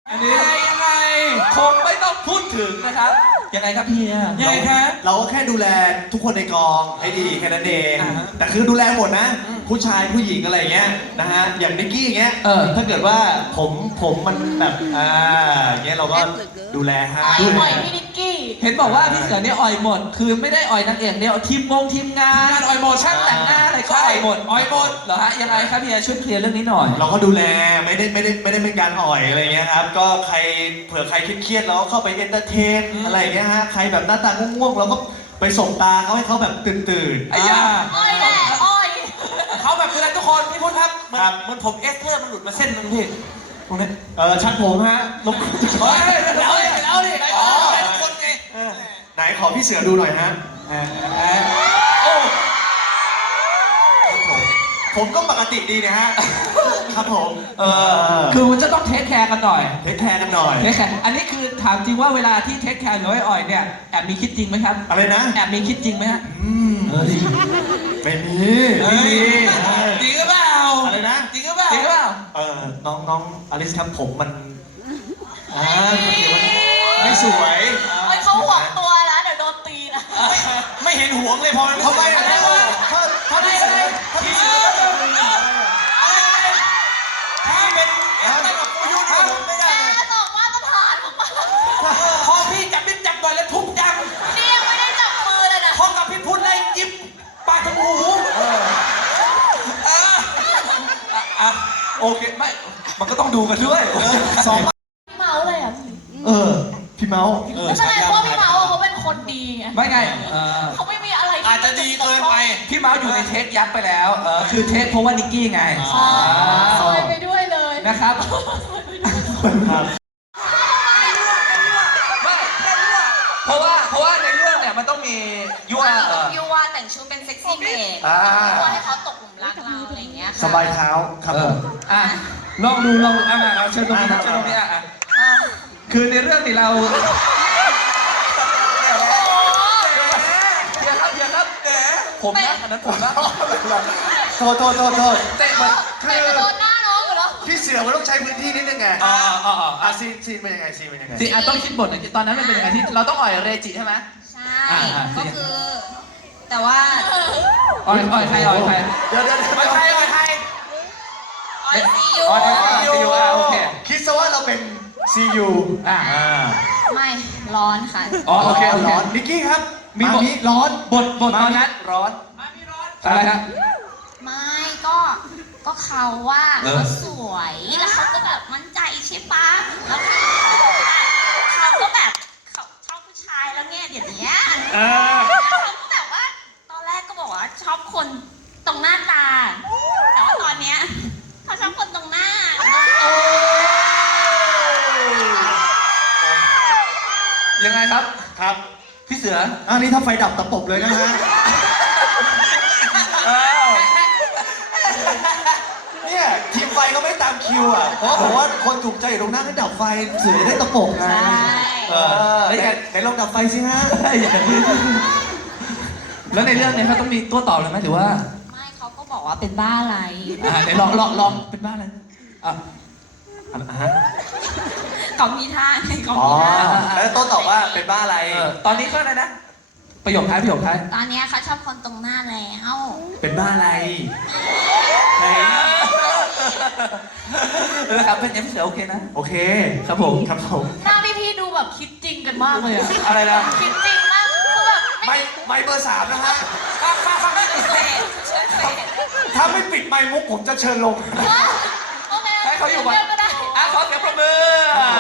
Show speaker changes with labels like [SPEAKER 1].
[SPEAKER 1] อันนี้ยังไงคงไม่ต้องพูดถึงนะครับยังไงครับเฮียยังไงครับ
[SPEAKER 2] เราก็แค่ดูแลทุกคนในกองให้ดีแค่นั้นเองแต่คือดูแลหมดนะผู้ชายผู้หญิงอะไรเงี้ยนะฮะอย่างนิกกี้อย่างเงี้ยถ้าเกิดว่าผมมันแบบอย่างเงี้ยเราก็ดูแลให้
[SPEAKER 3] อ่อยพี่นิกกี้
[SPEAKER 1] เห็นบอกว่าพี่เสือเนี่ยอ่อยหมดคือไม่ได้อ่อยนางเอกเดียวทีมงานอ่อยหมดช่างแต่งหน้าอะไรก็อ่อยหมดเหรอฮะยังไงครับเฮียช่วยเคลียร์เรื่องนี้หน่อย
[SPEAKER 2] เราก็ดูแลไม่ได้เป็นการอ่อยอะไรเงี้ยครับก็ใครเผื่อใครเครียดๆเราก็เข้าไปเอนเตอร์เทนอะไรเงี้ยฮะใครแบบหน้าตาง่วงๆเราก็ไปส่งตาเขาให้เขาแบบตื่นๆ
[SPEAKER 1] ไอ้ยา
[SPEAKER 3] อ้อยแหละอ้อย
[SPEAKER 4] เขาแบบคืออะไรทุกคนพี่พูดครับเหมือนผมเอสเทอร์มันหลุดมาเส้นนึงพี่ตรงนี้
[SPEAKER 2] ช่างผมฮะลบ
[SPEAKER 4] เฮ้ยแล้วดิทุกคนไง
[SPEAKER 2] ไหนขอพี่เสือดูหน่อยฮะ
[SPEAKER 4] โอ้
[SPEAKER 2] ผมก็ปกติดีนะฮะครับผม
[SPEAKER 1] คือมันจะต้องเทคแคร์กันหน่อย
[SPEAKER 2] เทคแคร์กันหน่อย
[SPEAKER 1] เทคแคร์อันนี้คือถามจริงว่าเวลาที่เทคแคร์หรือว่าอ่อยเนี่ยแอบมีคิดจริงไหมครับ
[SPEAKER 2] อะไรนะ
[SPEAKER 1] แอบมีคิดจริงไหมฮะ
[SPEAKER 2] ไม่มี
[SPEAKER 4] จริงหรือเปล่า
[SPEAKER 2] อะไรนะ
[SPEAKER 4] จริงหรือเปล่า
[SPEAKER 1] จริงหรือเปล่า
[SPEAKER 2] น้องอลิสครับผมมันไม่สวย
[SPEAKER 3] ไอ้เขาห่วงตัวนะเดี๋ยวโดนตีนะ
[SPEAKER 4] ไม่เห็นห่วงเลยพอมัน
[SPEAKER 2] ทำไมอะถ้าพี่เสือ
[SPEAKER 4] พี่เป็นเอ็มตั้งกับกูยุ่งครับไม่ได้
[SPEAKER 3] แม่บอกมาตรฐานมาก
[SPEAKER 4] พอพี่จับบ่อยแล้วทุบจัง
[SPEAKER 3] ๆนี่ยังไม่ได้จับมือเลยนะ
[SPEAKER 4] พอกับพี่พูดเลยยิบปากถึงหู
[SPEAKER 1] โอเคไม่มันก็ต้องดูกันด้วย
[SPEAKER 2] สอง
[SPEAKER 3] พี่เมาส์เลยอ่ะ
[SPEAKER 2] พี่เมาส์
[SPEAKER 3] ไม่เป็นไรเพราะว่าพี่เมาส์เขาเป็นคนดีไง
[SPEAKER 1] ไม่ไง
[SPEAKER 3] เขาไม่มีอะไร
[SPEAKER 4] อาจจะดีเกินไป
[SPEAKER 1] พี่เมาส์อยู่ในเทคยักษ์ไปแล้วคือเทคเพราะว่านิกกี้ไง
[SPEAKER 3] ซอยไปด้วยเลย
[SPEAKER 1] นะครับ
[SPEAKER 2] ครับ
[SPEAKER 1] ไม่เพราะว่าในเรื่องเนี่ยมันต้องมียั่ว
[SPEAKER 3] ยูวาแต่งชุดเป็นเซ็กซี่เบรกยูวาให้เขาตกหลุมรักเราอะไรอย่างเงี้ย
[SPEAKER 2] สบายเท้าครับผม
[SPEAKER 1] ลองดูเชิญตรงนี้คือในเรื่องนี่เราเฮียครับผมนะอันนั้นผมนะ
[SPEAKER 2] โทษ
[SPEAKER 1] เตะมัน
[SPEAKER 3] เตะไปโดนหน้าน้องเหรอ
[SPEAKER 2] พี่เสือมันต้องใช้พื้นที่นิดนึงไงซีนเป็นยังไง
[SPEAKER 1] สิต้องคิดบทหน่อยตอนนั้นมันเป็นยังไงที่เราต้องอ่อยเรจิใช่ไหม
[SPEAKER 3] ใช่ก็คือ แต่ว่า
[SPEAKER 1] อ่อยใคร
[SPEAKER 2] เดี๋ยว
[SPEAKER 4] ไม่ใช่ไม่ใช่
[SPEAKER 3] ออยซียู
[SPEAKER 1] โอเค
[SPEAKER 2] คิดซะว่าเราเป็นซียู
[SPEAKER 3] ไม่ร้อนค่ะ
[SPEAKER 1] โอเค
[SPEAKER 2] ร้อนนิกกี้ครับมีร้อน
[SPEAKER 1] บทตอนนั้นร้อนอะไรฮะ
[SPEAKER 3] ไม่ก็เขาว่าเขาสวยแล้วเขาก็แบบมั่นใจใช่ปะแล้วเขาก็แบบเขาชอบผู้ชายแล้วเนี่ยเดี๋ยวนี้แล้วเขาก็แบบว่าตอนแรกก็บอกว่าชอบคนตรงหน้าตา แต่ว่าตอนเนี้ยเขาชอบคนตรงหน้า
[SPEAKER 1] ยังไงครับ
[SPEAKER 2] ครับ
[SPEAKER 1] พี่เสือ
[SPEAKER 2] อันนี้ถ้าไฟดับตะปบเลยนะฮะเนี่ยทีมไฟเขาไม่ตามคิวอ่ะเพราะผมว่าคนถูกใจอยู่ตรงนั้นให้ดับไฟเสือได้ตะปบไง
[SPEAKER 3] ใช่
[SPEAKER 2] ไหนลองดับไฟสิฮะ
[SPEAKER 1] แล้วในเรื่องเนี่ยเขาต้องมีตัวต่อเลยไหมถือว่า
[SPEAKER 3] ไม่เขาก็บอกว่าเป็นบ้าอะไร
[SPEAKER 1] ไหนลองเป็นบ้านอะไรฮะ
[SPEAKER 3] เขามีท่าไงเขามีท่า
[SPEAKER 2] แล้วต้นตอบว่าเป็นบ้าอะไร
[SPEAKER 1] ตอนนี้ก็อะไรนะประโยคท้าย
[SPEAKER 3] ตอนเนี้ยเขาชอบคนตรงหน้าแล้ว
[SPEAKER 2] เป็นบ้าอะไร
[SPEAKER 1] นะครับเป็นยังพี่เสือโอเคนะ
[SPEAKER 2] โอเค
[SPEAKER 1] ครับผม
[SPEAKER 3] หน้าพี่ดูแบบคิดจริงกันมากเลยอะ
[SPEAKER 1] อะไรนะ
[SPEAKER 3] คิดจริงมากคือแบบ
[SPEAKER 2] ไม่เบอร์ 3นะฮะ
[SPEAKER 3] เสร็จ
[SPEAKER 2] ถ้าไม่ปิดไมค์มุกผมจะเชิญลง
[SPEAKER 3] โอเค
[SPEAKER 1] ให้เขาอยู่ก่อน
[SPEAKER 3] ก็ได้
[SPEAKER 1] ขอเสียงปรบมือ